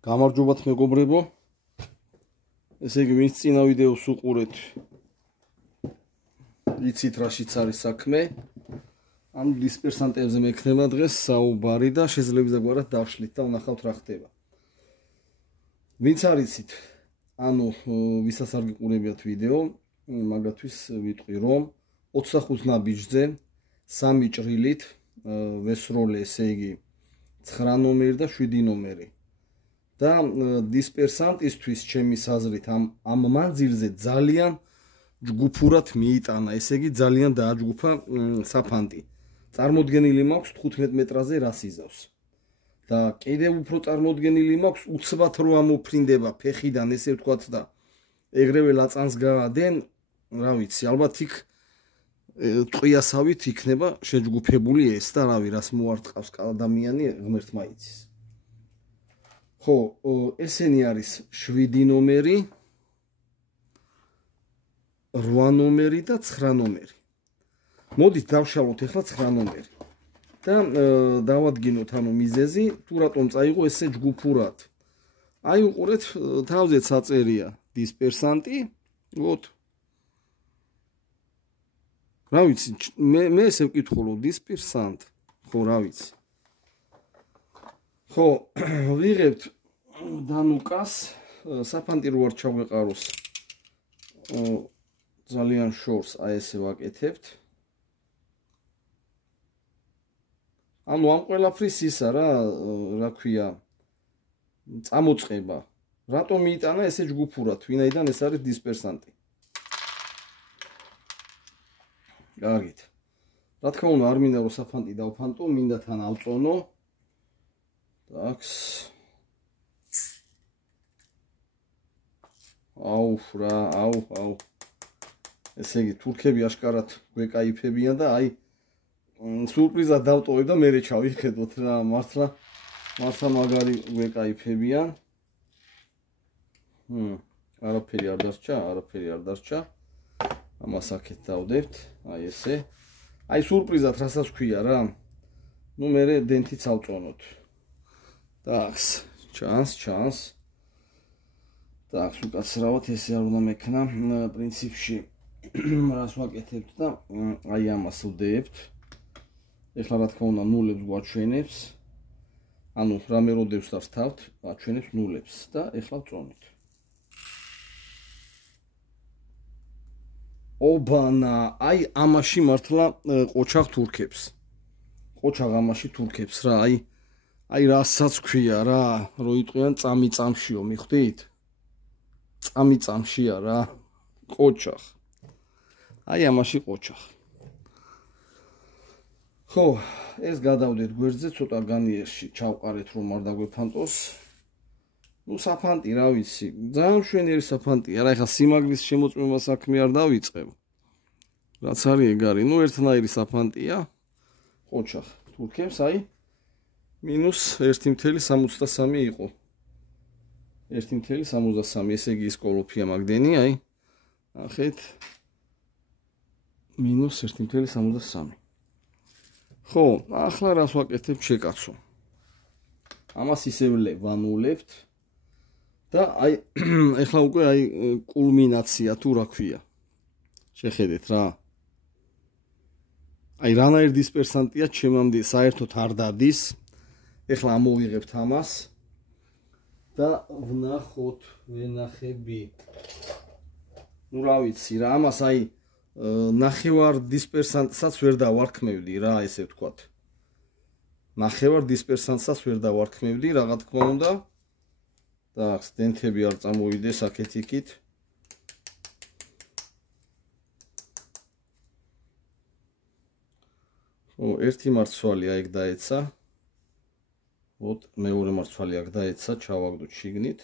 გამარჯობათ მეგობრებო. ესე იგი, ვინც წინა ვიდეოს უყურეთ, იცით რაშიც არის საქმე. ანუ დისპერსანტებზე მექნება დღეს საუბარი და შეიძლება გვარად დავშლით და ვნახავთ რა ხდება. ვინც არ იცით, ანუ ვისაც არ გიყურებიათ ვიდეო, მაგათთვის ვიტყვი, რომ 25 ნაბიჯზე 3 ჭრილით ვესროლე, ესე იგი 9 ნომერი და 7 ნომერი. და დისპერსანტისთვის ჩემის აზრით ამ მანძილზე ძალიან ჯგუფურად მიიტანა, ესე იგი ძალიან დააჯგუფა საფანტი. წარმოდგენილი მაქვს 15 მეტრაზე რას იზავს. და კიდევ უფრო წარმოდგენილი მაქვს უცბად რო ამოფრინდება ფეხიდან, ესე ვთქვათ და ეგრევე ლაწანს გაადენ, რა ვიცი, ალბათ იქ ტყვიასავით იქნება შეჯგუფებული ეს და რავი, რას მოარტყავს ადამიანი ღმერთმა იცის. ხო, ესენი არის 7 ნომერი, 8 ნომერი და 9 ნომერი. მოდით დავშალოთ ახლა 9 ნომერი. და დავადგინოთ ანუ მიზეზი, თუ რატომ წაიღო ესე ჯგუფურად. აი უყურეთ, თავზეც აწერია დისპერსანტი, ვოთ. რა ვიცი, მე ესე ვკითხულობ დისპერსანტ, ხო რა ვიცი. ხო, ვიღებთ დანუკას, საფანტი რო არ ჩავეყაროს, ძალიან შორს აი ესე ვაკეთებთ. ანუ ამ ყველაფრის ისა რა ქვია, წამოწყება. რატომ მიიტანა ესე ჯგუფურად, ვინაიდან ეს არის დისპერსანტი. კარგით. რა თქმა უნდა, არ მინდა რომ საფანტი დავფანტო, მინდა თან ავწონო. ტაქს. აუ. ესე იგი, თურქები აშკარად გვეკაიფებიან და აი სურპრიზად დავტოვებ და მერე ჩავიხედოთ რა, მართლა მაგარი გვეკაიფებიან. არაფერი არ დარჩა. ამას აქეთ დავდებთ, აი ესე. აი სურპრიზად რასაც ქვია რა. ნუ მერე დენთიც ავწონოთ. ტაქს, ჩანს. ტაქს, უკაცრავად ესე არ უნდა მექნა, პრინციპში რას ვაკეთებთ და აი ამას ვდებთ. ეხლა რა თქმა უნდა ნულებს გვაჩვენებს. ანუ რამე როდებს დავსთავთ, აჩვენებს ნულებს და ეხლა ვწონით. ობანა, აი ამაში მართლა ყოჩაღ თურქებს. ყოჩაღ ამაში თურქებს რა, აი რასაც ქვია რა, რო იტყვიან წამი-წამშიო, მიხვდით? წამი-წამშია რა, ყოჩაღ. აი ამაში ყოჩაღ. ხო, ეს გადავდეთ გვერდზე, ცოტა განიერში ჩავყარეთ რომ არ დაგვეფანტოს. ნუ საფანტი, რა ვიცი, ძალიან მშვენიერი საფანტია. რა ეხლა სიმაგრის შემოწმება საქმე არ დავიწყებ. რაც არის ეგ არის, ნუ ერთნაირი საფანტია. ყოჩაღ თურქებს, აი -1.63 იყო. 1.63, ესე იგი ის კოლოფია მაგდენი, აი. ნახეთ. -1.63. ხო, ახლა რას ვაკეთებ შეკაცო. ამას ისევ ვანულებთ და აი ეხლა უკვე აი კულმინაცია თუ რა ქვია. შეხედეთ რა. აი რანაირ დისპერსანტია ჩემამდე საერთოდ არ დადის. ეხლა ამოვიღებთ ამას და ვენახები. ნუ რა ვიცი რა, ამას აი ნახევარ დისპერსანტსაც ვერ დავარქმევდი რა, ესე ვთქვათ. ნახევარ დისპერსანტსაც ვერ დავარქმევდი, რა თქმა უნდა. და დენთები არ წამოვიდეს აქეთ-იქით. ხო, ერთი მარცვალი აი ეგ დაეცა. ვოთ, მეორე მარცვალი აქ დაეცა, ჩავაგდოთ შიგნით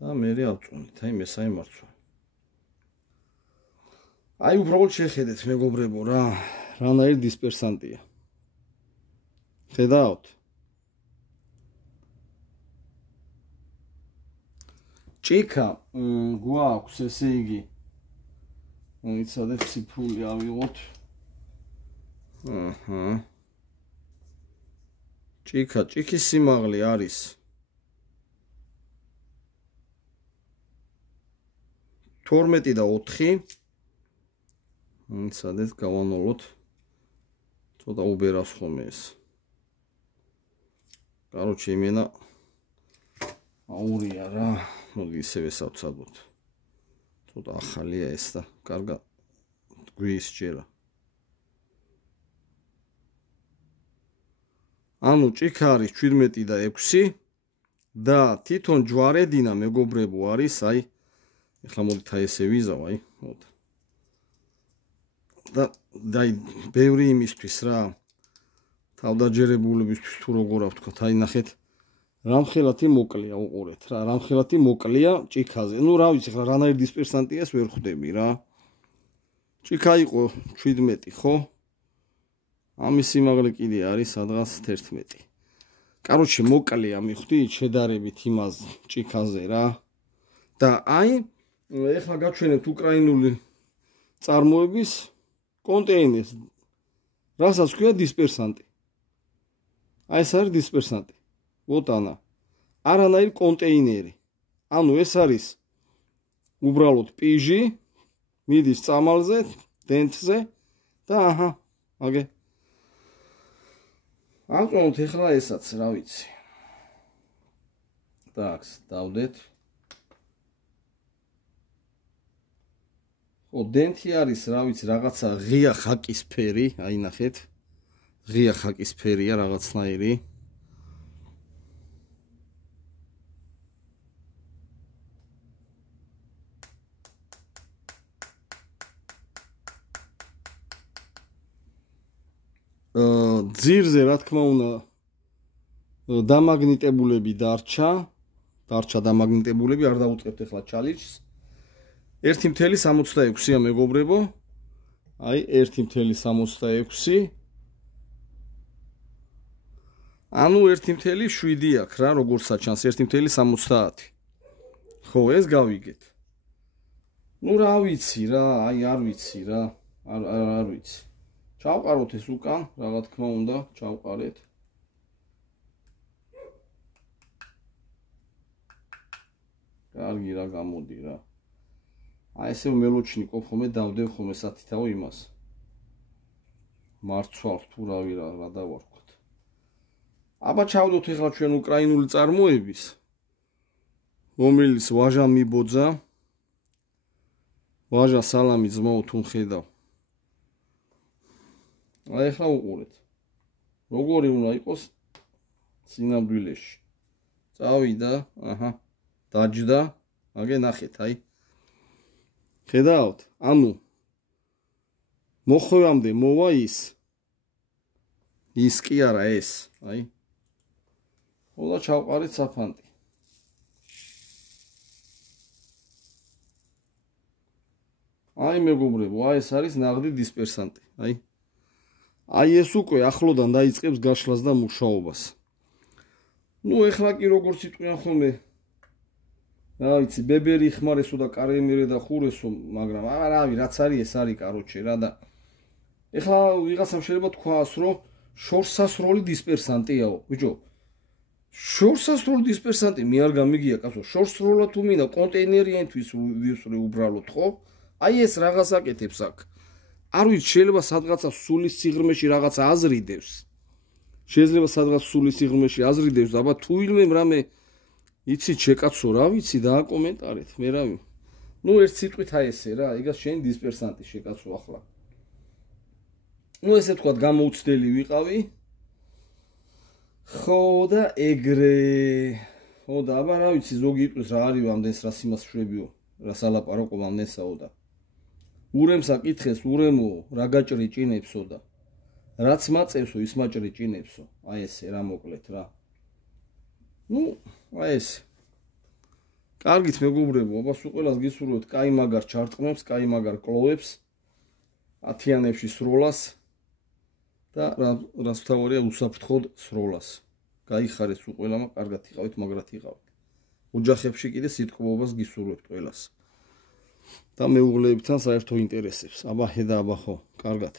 და მერე ავწუნით, აი მესამე მარცვალი. აი უბრალოდ შეხედეთ მეგობრებო რა, რანაირ დისპერსანტია. ხედავთ? ჭიქა გვაქვს, ესე იგი. მოიცადეთ ციფრული ავიღოთ. ჭიქის სიმაღლე არის 12 და 4. სადაც გავანოლოთ. ცოტა უბერავს ხოლმე ეს. Короче, იმენა აურია რა. მოდი ისევე სავცადოთ. ცოტა ახალია ეს და კარგად გვიის ჯერა. ანუ ჭიქა არის 17 და 6 და თვითონ ჯვარედინა მეგობრებო არის, აი ეხლა მოდით აი ესე ვიზავ, აი მოდ. და ბევრი იმისთვის რა თავდაჯერებულებისთვის თუ როგორ ვთქვა, აი ნახეთ რამხელათი მოკლია უყურეთ რა, რამხელათი მოკლია ჭიქაზე. ნუ რა ვიცი ხა რანაირ დისპერსანტიას ვერ ხვდები რა. ჭიქა იყო 17, ხო? ამის სიმაღლე კიდე არის სადღაც 11. Короче, მოკლია მიხდით შედარებით იმას ჭიქაზე რა. და აი ეხლა გაჩვენებთ უკრაინული წარმოების კონტეინერს. რასაც ქვია დისპერსანტი. აი ეს არის დისპერსანტი. ვოტანა. არანაირ კონტეინერი. ანუ ეს არის უბრალოდ პიჟი, მიდის წამალზე, დენტზე და აჰა, აგე. ამიტომ ეხლა ესაც რა ვიცი. так, დავდეთ. ხო, დენტი არის, რა ვიცი, რაღაცა ღია ხაკისფერი, აი ნახეთ. ღია ხაკისფერია რაღაცნაირი. ძირზე რა თქმა უნდა დამაგნიტებულები დარჩა დამაგნიტებულები, არ დავუწყებთ ახლა ჩალიჩს. 1.66-ია მეგობრებო. აი 1.66. ანუ 1.7 აქვს რა, როგორც საჩანს 1.70. ხო, ეს გავიგეთ. ნუ რა ვიცი რა, აი არ ვიცი რა, არ ვიცი. ჩავყაროთ ეს უკან, რა თქმა უნდა, ჩავყარეთ. კარგი რა გამოდი რა. აი ესე მელოჩნიკობ ხოლმე დავდევ ხოლმე სათითაო იმას. მარცვალ თუ რავი რა დავარქვათ. აბა ჩავდოთ ეხლა ჩვენ უკრაინული წარმოების, რომელიც ვაჟა მიბოძა. ვაჟა სალამი ძმაო თუ მხედავ. აი ახლა უყურეთ. როგორი უნდა იყოს სინამდვილეში. წავიდა, აჰა, დაჯდა, აგე ნახეთ, აი. ხედავთ? ანუ მოხვევამდე მოვა ის კი არა ეს, აი. ხოლო ჩავყარეთ საფანტი. აი მეგობრებო, აი ეს არის ნაღდი დისპერსანტი, აი. აი ეს უკვე ახლოდან დაიწყებს გაშლას და მუშაობას. ნუ ეხლა კი როგორც იტყვიან ხოლმე რა ვიცი, ბებერი იხმარესო და კარემერე და ხურესო, მაგრამ არავი რაც არის ეს არის კაროჩე რა და ეხლა ვიღაცამ შეიძლება თქვას, რომ შორსასროლი დისპერსანტიაო, ბიჭო. შორსასროლი დისპერსანტი მე არ გამიგია, კაცო, შორსროლა თუ მინდა კონტეინერიანთვის ვისვრე უბრალოდ, ხო? აი ეს რაღაც აკეთებს აქ. არ ვიცი, შეიძლება სადღაცა სულის სიღრმეში რაღაცა აზრიდებს. შეიძლება სადღაც სულის სიღრმეში აზრიდებს, აბა თუ ვინმე რამე იცით შეკაცო, რა ვიცი, დააკომენტარეთ, მე რავი. ნუ ერთ სიტყვით აი ესე რა, იგას შენი დისპერსანტი შეკაცო ახლა. ნუ ესე თქვა გამოუცდელი ვიყავი. ხო და ეგრე. ხო და აბა რა ვიცი, ზოგი იტყვის რა არის ამდენს რა სიმას შვებიო, რა სალაპარაკო ამდენსაო და ურემსა კითხეს, ურემო, რა გაჭრი ჭინებსო და რაც მაწევსო, ის მაჭრი ჭინებსო. აი ესე რა მოკლეთ რა. ნუ, აი ესე. კარგით მეგობრებო, აბა სულ ყველას გისურვებთ კაი მაგარ ჩარტყმებს, კაი მაგარ კლოვებს, ათიანებში სროლას და რას ვთავარია უსაფრთხოდ სროლას. გაიხარეთ სულ ყველამ, კარგად იყავით, მაგრად იყავით. ოჯახებში კიდე სიტყვობას გისურვებთ ყველას. და მეუღლეებთან საერთო ინტერესებს. აბა ხედა აბა ხო, კარგად.